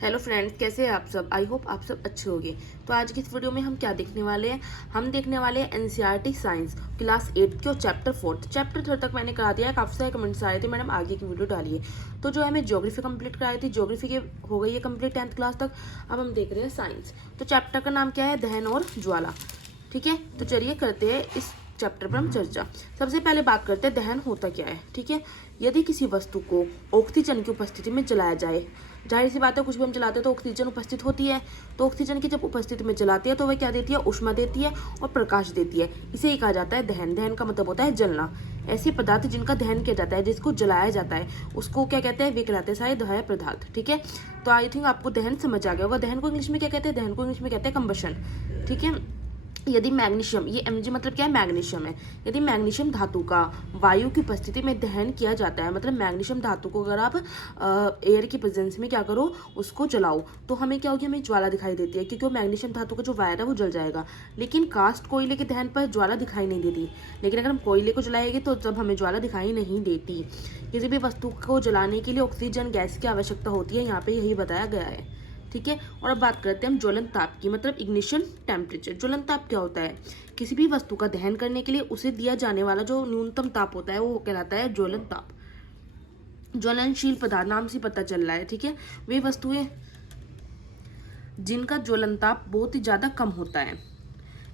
Hello friends, कैसे हैं आप सब। आई होप आप सब अच्छे होंगे। तो आज की इस वीडियो में हम क्या देखने वाले हैं, हम देखने वाले हैं एनसीईआरटी साइंस क्लास 8 के और चैप्टर 4। चैप्टर 3 तक मैंने करा दिया है। काफ़ी सारे कमेंट्स आ रहे थे मैडम आगे की वीडियो डालिए। तो जो है हमें ज्योग्राफी कंप्लीट कराई थी, ज्योग्राफी के हो गई है कंप्लीट 10th क्लास तक। अब हम देख रहे हैं साइंस। तो चैप्टर का नाम क्या है, दहन और ज्वाला। ठीक है, तो चलिए करते हैं इस चैप्टर पर हम चर्चा। सबसे पहले बात करते हैं दहन होता क्या है। ठीक है, यदि किसी वस्तु को ऑक्सीजन की उपस्थिति में जलाया जाए, जाहिर सी बात है कुछ भी हम जलाते हैं तो ऑक्सीजन उपस्थित होती है। तो ऑक्सीजन की जब उपस्थिति में जलाती है तो वह क्या देती है, ऊष्मा देती है और प्रकाश देती है। इसे ही कहा जाता है दहन। दहन का मतलब होता है जलना। ऐसे पदार्थ जिनका दहन किया जाता है, जिसको जलाया जाता है, उसको क्या कहते हैं, वे कहलाते हैं सहायक पदार्थ। ठीक है, तो आई थिंक आपको दहन समझ आ गया होगा। दहन को इंग्लिश में क्या कहते हैं, दहन को इंग्लिश में कहते हैं कंबशन। ठीक है, यदि मैग्नीशियम, ये Mg मतलब क्या है, मैग्नीशियम है। यदि मैग्नीशियम धातु का वायु की उपस्थिति में दहन किया जाता है, मतलब मैग्नीशियम धातु को अगर आप एयर की प्रेजेंस में क्या करो, उसको जलाओ, तो हमें क्या होगी, हमें ज्वाला दिखाई देती है, क्योंकि वो मैग्नीशियम धातु का जो वायर है वो जल जाएगा। लेकिन कास्ट कोयले के दहन पर ज्वाला दिखाई नहीं देती। लेकिन अगर हम कोयले को जलाएंगे तो तब हमें ज्वाला दिखाई नहीं देती। किसी भी वस्तु को जलाने के लिए ऑक्सीजन गैस की आवश्यकता होती है, यहाँ पे यही बताया गया है। ठीक है, और अब बात करते हैं हम ज्वलन ताप की, मतलब इग्निशन टेम्परेचर। ज्वलन ताप क्या होता है, किसी भी वस्तु का दहन करने के लिए उसे दिया जाने वाला जो न्यूनतम ताप होता है वो कहलाता है ज्वलन ताप। ज्वलनशील पदार्थ, नाम से पता चल रहा है। ठीक है, वे वस्तुएं जिनका ज्वलन ताप बहुत ही ज्यादा कम होता है,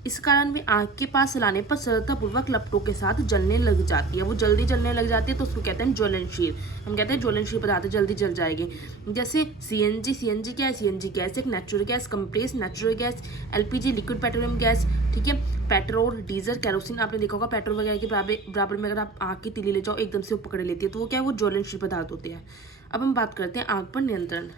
इस कारण वे आग के पास लाने पर सरलतापूर्वक लपटों के साथ जलने लग जाती है। वो जल्दी जलने लग जाती है तो उसको कहते हैं ज्वलनशील। हम कहते हैं ज्वलनशील पदार्थ जल्दी जल जाएंगे। जैसे सीएनजी। सीएनजी क्या है, सीएनजी गैस एक natural gas, compress natural gas. LPG liquid petroleum gas. ठीक है, पेट्रोल, डीजल, केरोसिन आपने देखा होगा, पेट्रोल वगैरह के बराबर में अगर आप आग की तीली ले जाओ एकदम से वो पकड़ लेती है, तो वो क्या है, वो ज्वलनशील पदार्थ होते हैं। अब हम बात करते हैं आग पर नियंत्रण।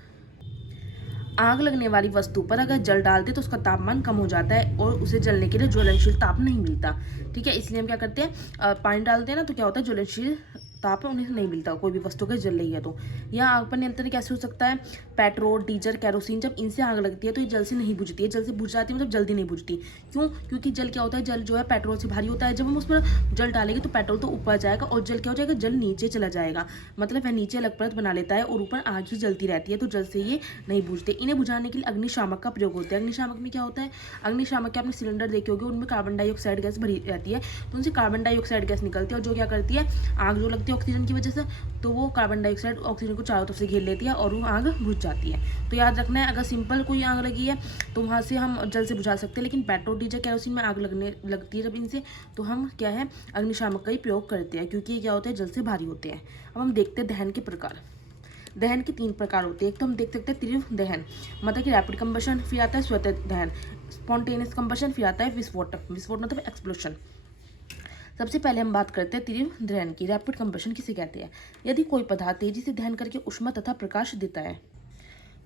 आग लगने वाली वस्तु पर अगर जल डालते तो उसका तापमान कम हो जाता है और उसे जलने के लिए ज्वलनशील ताप नहीं मिलता। ठीक है, इसलिए हम क्या करते हैं, पानी डालते हैं ना, तो क्या होता है, ज्वलनशील ताप उन्हें नहीं मिलता कोई भी वस्तु अगर जल रही है तो। यह आग पर नियंत्रण कैसे हो सकता है, पेट्रोल, डीजल, केरोसिन, जब इनसे आग लगती है तो ये जल से नहीं बुझती है। जल से बुझ जाती है मतलब जल्दी नहीं बुझती। क्यों, क्योंकि जल क्या होता है, जल जो है पेट्रोल से भारी होता है। जब हम उस पर जल डालेंगे तो पेट्रोल तो ऊपर जाएगा और जल क्या हो जाएगा, जल नीचे चला जाएगा। मतलब वह नीचे अलग परत बना लेता है और ऊपर आग ही जलती रहती है, तो जल से ये नहीं बुझते। इन्हें बुझाने के लिए अग्निशामक का प्रयोग होता है। अग्निशामक में क्या होता है, अग्निशामक के आपने सिलेंडर देखे होंगे, उनमें कार्बन डाइऑक्साइड गैस भरी रहती है, तो उनसे कार्बन डाइऑक्साइड गैस निकलती है और जो क्या करती है, आग जो लगती है ऑक्सीजन की वजह से, तो वो कार्बन डाइऑक्साइड ऑक्सीजन को चारों तरफ से घेर लेती है और वो आग बुझ जाती है। तो याद रखना है, अगर सिंपल कोई आग लगी है तो वहाँ से हम जल से बुझा सकते हैं, लेकिन पेट्रोल, डीजल, केरोसिन में आग लगती है जब इनसे, तो हम क्या है, अग्निशामक का ही प्रयोग करते हैं, क्योंकि ये क्या होता है, जल से भारी होते हैं। अब हम देखते हैं दहन के प्रकार। दहन के 3 प्रकार होते हैं। एक तो हम देख सकते हैं तीव्र दहन, मतलब कि रैपिड कंबशन, फिर आता है स्वतः दहन, स्पॉन्टेनियस कंबशन, फिर आता है विस्फोट। विस्फोट मतलब एक्सप्लोशन। सबसे पहले हम बात करते हैं तीव्र दहन की। रैपिड कंबशन किसे कहते हैं, यदि कोई पदार्थ तेजी से दहन करके ऊष्मा तथा प्रकाश देता है,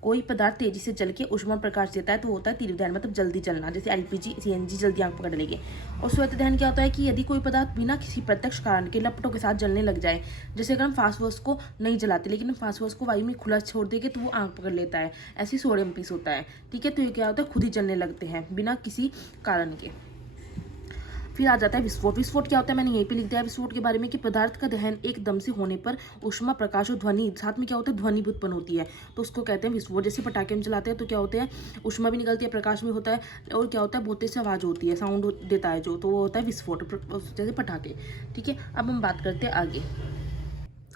कोई पदार्थ तेजी से जल के ऊष्मा प्रकाश देता है तो होता है तीव्र दहन, मतलब जल्दी जलना, जैसे एलपीजी, सीएनजी जल्दी आग पकड़ लेंगे। और स्वतः दहन क्या होता है कि यदि कोई पदार्थ बिना किसी प्रत्यक्ष कारण के लपटों के साथ जलने लग जाए, जैसे अगर हम फास्फोरस को नहीं जलाते लेकिन हम फास्फोरस को वायु में खुला छोड़ देंगे तो वो आग पकड़ लेता है, ऐसी सोडियम पीस होता है। ठीक है, तो ये क्या होता है, खुद ही जलने लगते हैं बिना किसी कारण के। फिर आ जाता है विस्फोट। विस्फोट क्या होता है, मैंने यहीं पे लिख दिया है विस्फोट के बारे में, कि पदार्थ का दहन एकदम से होने पर ऊष्मा, प्रकाश और ध्वनि, साथ में क्या होता है, ध्वनि भी उत्पन्न होती है, तो उसको कहते हैं विस्फोट। जैसे पटाखे हम चलाते हैं तो क्या होते हैं, ऊष्मा भी निकलती है, प्रकाश भी होता है, और क्या होता है, बहुत तेज से आवाज़ होती है, साउंड देता है जो, तो वो होता है विस्फोट, जैसे पटाखे। ठीक है, अब हम बात करते हैं आगे।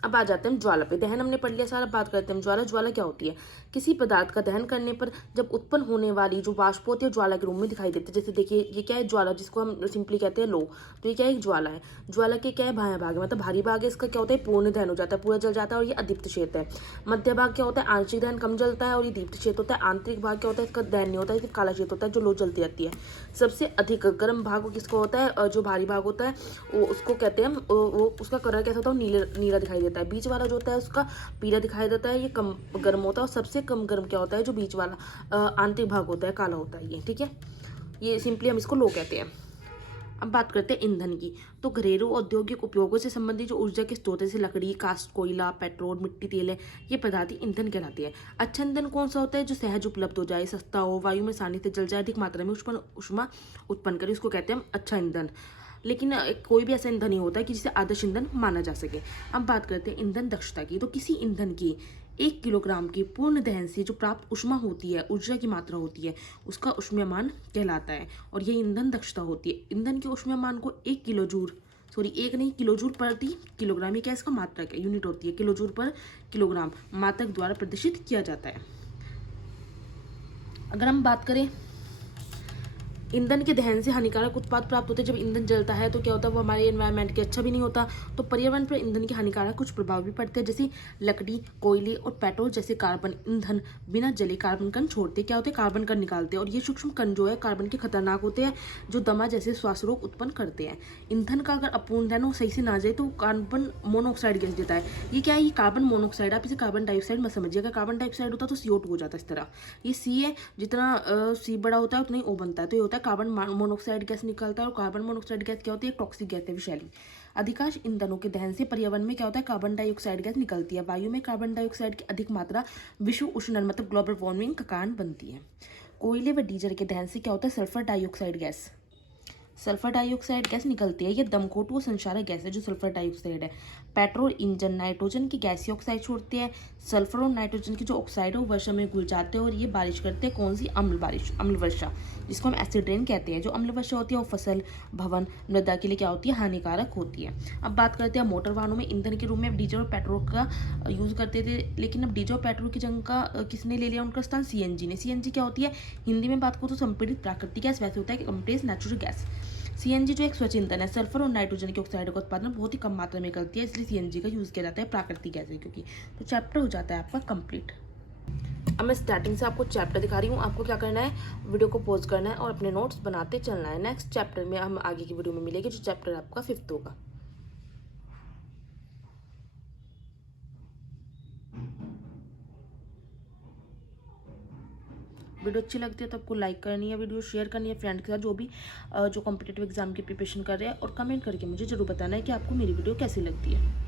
अब आ जाते हैं हम ज्वाला पे। दहन हमने पढ़ लिया सारा, बात करते हैं हम ज्वाला। ज्वाला क्या होती है, किसी पदार्थ का दहन करने पर जब उत्पन्न होने वाली जो वाष्प होती है ज्वाला के रूप में दिखाई देती है। जैसे देखिए ये क्या है, ज्वाला, जिसको हम सिंपली कहते हैं लो, तो ये क्या है, एक ज्वाला है। ज्वाला के क्या है, भाया भाग है, मतलब भारी भाग है, इसका क्या होता है, पूर्ण दहन हो जाता है, पूरा जल जाता है, और ये अदीप्त क्षेत्र है। मध्य भाग क्या होता है, आंशिक दहन, कम जलता है, और ये दीप्त क्षेत्र होता है। आंतरिक भाग क्या होता है, इसका दहन नहीं होता है, सिर्फ काला क्षेत्र होता है जो लो जलती रहती है। सबसे अधिक गर्म भाग किसको होता है, जो भारी भाग होता है वो उसको कहते हैं, वो उसका कलर कैसा होता है, नीला दिखाई देता है। बीच वाला जो होता है उसका पीला दिखाई देता है, ये कम गर्म होता है। और सबसे कम गर्म क्या होता है, जो बीच वाला आंतरिक भाग होता है, काला होता है ये। ठीक है, ये सिंपली हम इसको लो कहते हैं। अब बात करते हैं ईंधन की। तो घरेलू औद्योगिक उपयोगों से संबंधित जो ऊर्जा के स्रोत जैसे लकड़ी, कास्ट कोयला, पेट्रोल, मिट्टी, तेल है, ये पदार्थ ईंधन कहलाती है। अच्छा ईंधन कौन सा होता है, जो सहज उपलब्ध हो जाए, सस्ता हो, वायु में आसानी से जल जाए, अधिक मात्रा में ऊष्मा उत्पन्न करे, उसको कहते हैं हम अच्छा ईंधन। लेकिन कोई भी ऐसा ईंधन नहीं होता है कि जिसे आदर्श ईंधन माना जा सके। अब बात करते हैं ईंधन दक्षता की। तो किसी ईंधन की 1 किलोग्राम की पूर्ण दहन से जो प्राप्त ऊष्मा होती है, ऊर्जा की मात्रा होती है, उसका ऊष्मीयमान कहलाता है। और ये ईंधन दक्षता होती है। ईंधन के ऊष्मीयमान को 1 किलोजूल, सॉरी 1 नहीं, किलोजूल प्रति किलोग्राम, ये क्या इसका मात्रक है, यूनिट होती है, किलोजूल पर किलोग्राम मात्रक द्वारा प्रदर्शित किया जाता है। अगर हम बात करें ईंधन के दहन से हानिकारक उत्पाद प्राप्त होते हैं। जब ईंधन जलता है तो क्या होता है, वो हमारे एनवायरनमेंट के अच्छा भी नहीं होता। तो पर्यावरण पर ईंधन के हानिकारक कुछ प्रभाव भी पड़ते हैं, जैसे लकड़ी, कोयले और पेट्रोल जैसे कार्बन ईंधन बिना जले कार्बन कण छोड़ते क्या होते हैं, कार्बन कण निकालते हैं। और ये सूक्ष्म कण जो है कार्बन के खतरनाक होते हैं, जो दमा जैसे श्वास रोग उत्पन्न करते हैं। ईंधन का अगर अपूर्ण दहन सही से ना जाए तो कार्बन मोनोऑक्साइड गैस देता है। ये क्या है, ये कार्बन मोनोऑक्साइड, आप इसे कार्बन डाइऑक्साइड मत समझिए। अगर कार्बन डाइऑक्साइड होता तो CO2 हो जाता इस तरह। ये C है, जितना C बड़ा होता है उतना ही O बनता है। तो ये होता है कार्बन मोनोऑक्साइड गैस निकलता है। और कार्बन मोनोऑक्साइड गैस क्या होती है, टॉक्सिक गैस है, विषैली। अधिकांश ईंधनों के दहन से पर्यावरण में क्या होता है, कार्बन डाइऑक्साइड गैस निकलती है। वायु में कार्बन डाइऑक्साइड की अधिक मात्रा विश्व उष्णन मतलब ग्लोबल वार्मिंग का कारण बनती है। कोयले व डीजल के दहन से क्या होता है, sulphur dioxide gas, sulphur dioxide gas निकलती है। ये दमघोट व संचारक गैस है जो सल्फर डाइऑक्साइड है। पेट्रोल इंजन नाइट्रोजन की गैसीय ऑक्साइड छोड़ते हैं। सल्फर और नाइट्रोजन की जो ऑक्साइड है वो वर्षा में घुल जाते हैं और ये बारिश करते हैं। कौन सी, अम्ल वर्षा, जिसको हम एसिड रेन कहते हैं। जो अम्ल वर्षा होती है वो फसल, भवन, मृदा के लिए क्या होती है, हानिकारक होती है। अब बात करते हैं मोटर वाहनों में ईंधन के रूप में डीजल और पेट्रोल का यूज़ करते थे, लेकिन अब डीजल और पेट्रोल की जगह का किसने ले लिया उनका स्थान, CNG ने। CNG क्या होती है, हिंदी में बात करो तो संपीड़ित प्राकृतिक गैस, वैसे होता है कि कंप्रेस्ड नेचुरल गैस। CNG जो एक स्वच्छ ईंधन है, सल्फर और नाइट्रोजन की ऑक्साइड का उत्पादन बहुत ही कम मात्रा में करती है, इसलिए CNG का यूज़ किया जाता है, प्राकृतिक गैस है क्योंकि। तो चैप्टर हो जाता है आपका कंप्लीट। अब मैं स्टार्टिंग से आपको चैप्टर दिखा रही हूँ। आपको क्या करना है, वीडियो को पॉज करना है और अपने नोट्स बनाते चलना है। नेक्स्ट चैप्टर में हम आगे की वीडियो में मिलेंगे, जो चैप्टर आपका 5th होगा। वीडियो अच्छी लगती है तो आपको लाइक करनी है, वीडियो शेयर करनी है फ्रेंड के साथ, जो कॉम्पिटिटिव एग्जाम की प्रिपरेशन कर रहे हैं, और कमेंट करके मुझे जरूर बताना है कि आपको मेरी वीडियो कैसी लगती है।